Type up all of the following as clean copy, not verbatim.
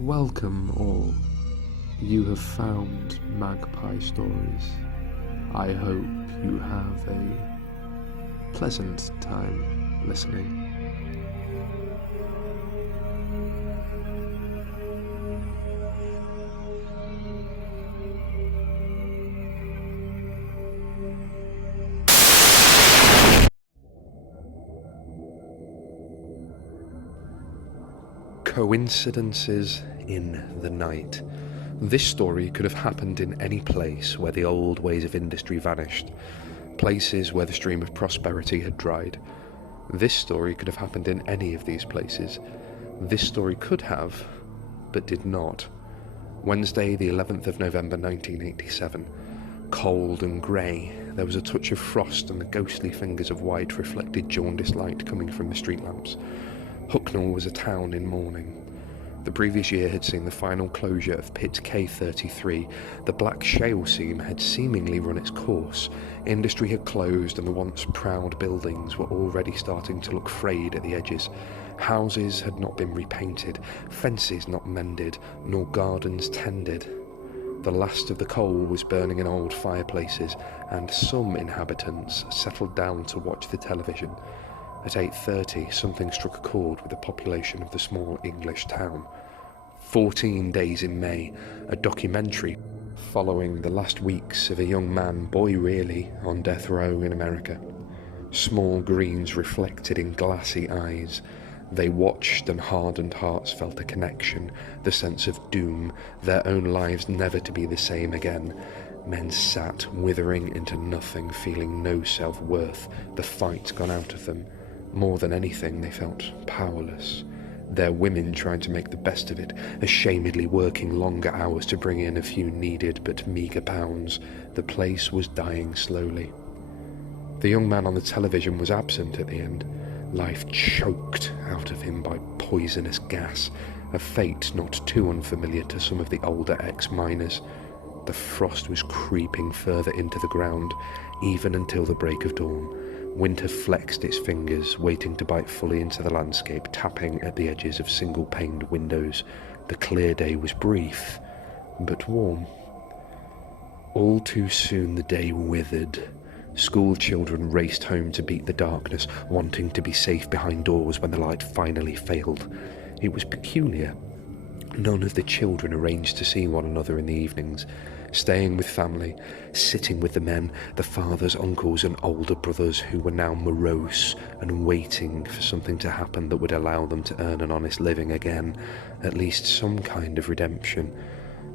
Welcome all. You have found Magpie Stories. I hope you have a pleasant time listening. Coincidences in the night. This story could have happened in any place where the old ways of industry vanished, places where the stream of prosperity had dried. This story could have happened in any of these places. This story could have, but did not. Wednesday, the 11th of November 1987. Cold and grey, there was a touch of frost and the ghostly fingers of white reflected jaundiced light coming from the street lamps. Hucknall was a town in mourning. The previous year had seen the final closure of Pit K33. The black shale seam had seemingly run its course. Industry had closed and the once proud buildings were already starting to look frayed at the edges. Houses had not been repainted, fences not mended, nor gardens tended. The last of the coal was burning in old fireplaces, and some inhabitants settled down to watch the television. At 8:30, something struck a chord with the population of the small English town. 14 Days in May, a documentary following the last weeks of a young man, boy really, on death row in America. Small greens reflected in glassy eyes. They watched and hardened hearts felt a connection, the sense of doom, their own lives never to be the same again. Men sat, withering into nothing, feeling no self-worth, the fight gone out of them. More than anything, they felt powerless. Their women trying to make the best of it, ashamedly working longer hours to bring in a few needed but meagre pounds. The place was dying slowly. The young man on the television was absent at the end, life choked out of him by poisonous gas, a fate not too unfamiliar to some of the older ex-miners. The frost was creeping further into the ground, even until the break of dawn. Winter flexed its fingers, waiting to bite fully into the landscape, tapping at the edges of single-paned windows. The clear day was brief, but warm. All too soon the day withered. School children raced home to beat the darkness, wanting to be safe behind doors when the light finally failed. It was peculiar. None of the children arranged to see one another in the evenings, staying with family, sitting with the men, the fathers, uncles and older brothers who were now morose and waiting for something to happen that would allow them to earn an honest living again, at least some kind of redemption.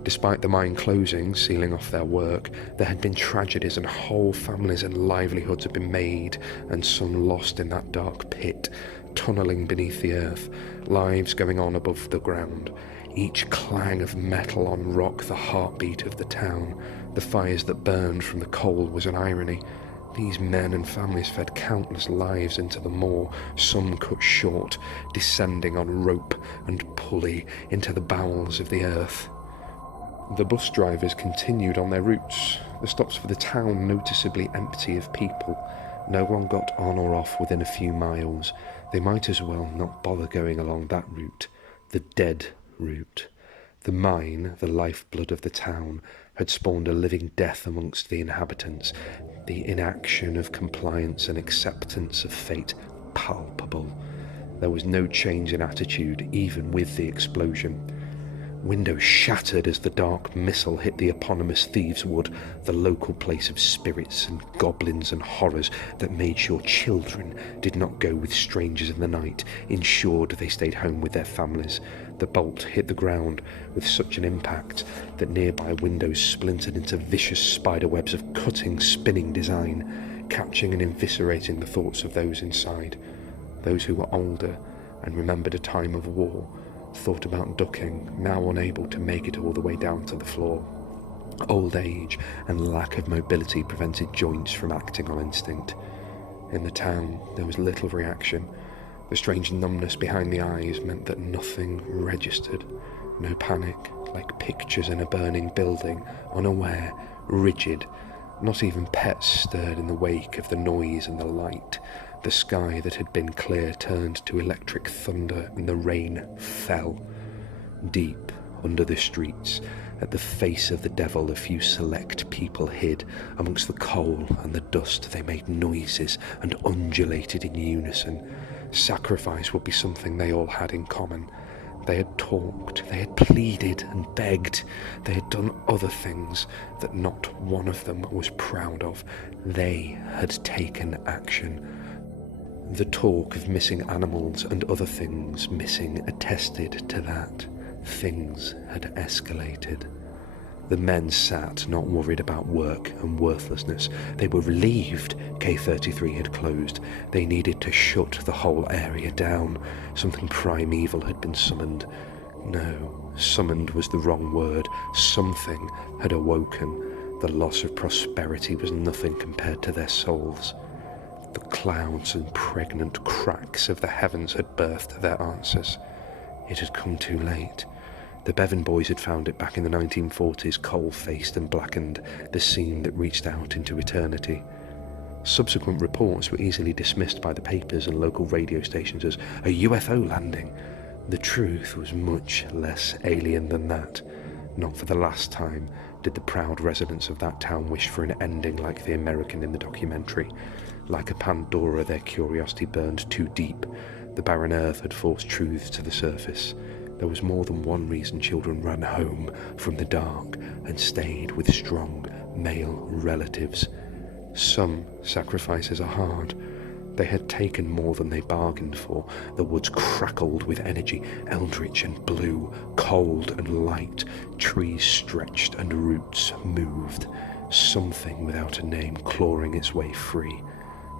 Despite the mine closing, sealing off their work, there had been tragedies and whole families and livelihoods had been made and some lost in that dark pit, tunnelling beneath the earth, lives going on above the ground. Each clang of metal on rock, the heartbeat of the town. The fires that burned from the coal was an irony. These men and families fed countless lives into the moor, some cut short, descending on rope and pulley into the bowels of the earth. The bus drivers continued on their routes, the stops for the town noticeably empty of people. No one got on or off within a few miles. They might as well not bother going along that route. The dead route. The mine, the lifeblood of the town, had spawned a living death amongst the inhabitants, the inaction of compliance and acceptance of fate palpable. There was no change in attitude, even with the explosion. Windows shattered as the dark missile hit the eponymous Thieves' Wood, the local place of spirits and goblins and horrors that made sure children did not go with strangers in the night, ensured they stayed home with their families. The bolt hit the ground with such an impact that nearby windows splintered into vicious spiderwebs of cutting, spinning design, catching and eviscerating the thoughts of those inside. Those who were older and remembered a time of war thought about ducking, now unable to make it all the way down to the floor. Old age and lack of mobility prevented joints from acting on instinct. In the town, there was little reaction. The strange numbness behind the eyes meant that nothing registered. No panic, like pictures in a burning building, unaware, rigid. Not even pets stirred in the wake of the noise and the light. The sky that had been clear turned to electric thunder and the rain fell. Deep under the streets, at the face of the devil, a few select people hid. Amongst the coal and the dust, they made noises and undulated in unison. Sacrifice would be something they all had in common. They had talked, they had pleaded and begged, they had done other things that not one of them was proud of. They had taken action. The talk of missing animals and other things missing attested to that. Things had escalated. The men sat, not worried about work and worthlessness. They were relieved K33 had closed. They needed to shut the whole area down. Something primeval had been summoned. No, summoned was the wrong word. Something had awoken. The loss of prosperity was nothing compared to their souls. The clouds and pregnant cracks of the heavens had birthed their answers. It had come too late. The Bevan boys had found it back in the 1940s, coal-faced and blackened, the scene that reached out into eternity. Subsequent reports were easily dismissed by the papers and local radio stations as a UFO landing. The truth was much less alien than that. Not for the last time did the proud residents of that town wish for an ending like the American in the documentary. Like a Pandora, their curiosity burned too deep. The barren earth had forced truths to the surface. There was more than one reason children ran home from the dark and stayed with strong male relatives. Some sacrifices are hard. They had taken more than they bargained for. The woods crackled with energy, eldritch and blue, cold and light. Trees stretched and roots moved. Something without a name clawing its way free.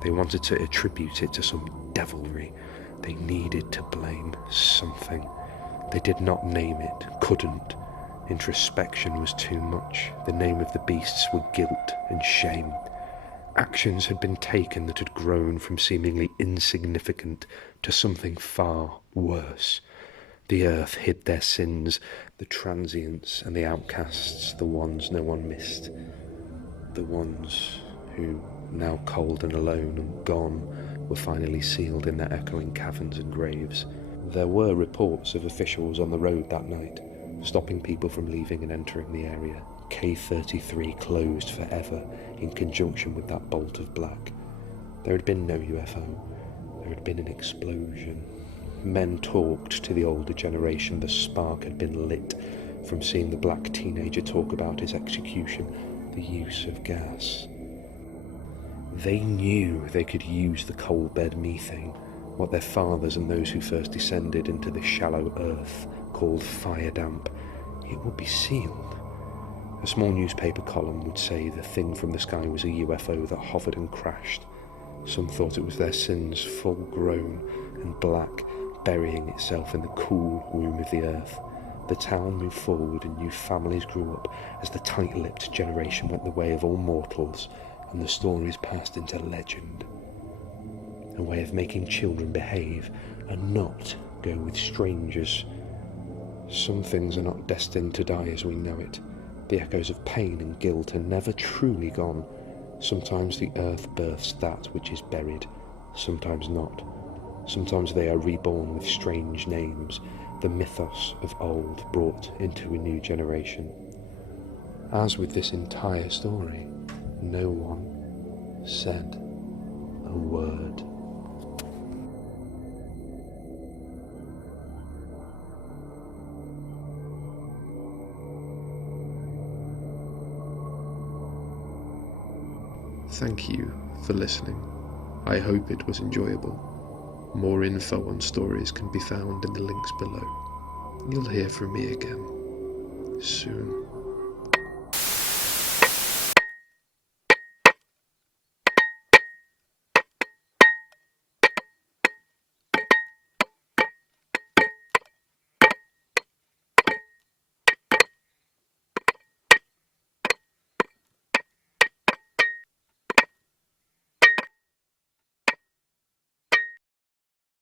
They wanted to attribute it to some devilry. They needed to blame something. They did not name it, couldn't. Introspection was too much. The name of the beasts were guilt and shame. Actions had been taken that had grown from seemingly insignificant to something far worse. The earth hid their sins, the transients and the outcasts, the ones no one missed. The ones who, now cold and alone and gone, were finally sealed in their echoing caverns and graves. There were reports of officials on the road that night, stopping people from leaving and entering the area. K33 closed forever in conjunction with that bolt of black. There had been no UFO. There had been an explosion. Men talked to the older generation. The spark had been lit from seeing the black teenager talk about his execution, the use of gas. They knew they could use the coal bed methane, what their fathers and those who first descended into the shallow earth called fire damp. It would be sealed. A small newspaper column would say the thing from the sky was a UFO that hovered and crashed. Some thought it was their sins, full grown and black, burying itself in the cool womb of the earth. The town moved forward and new families grew up as the tight-lipped generation went the way of all mortals, and the stories passed into legend. A way of making children behave and not go with strangers. Some things are not destined to die as we know it. The echoes of pain and guilt are never truly gone. Sometimes the earth births that which is buried, sometimes not. Sometimes they are reborn with strange names, the mythos of old brought into a new generation. As with this entire story, no one said a word. Thank you for listening. I hope it was enjoyable. More info on stories can be found in the links below. You'll hear from me again soon.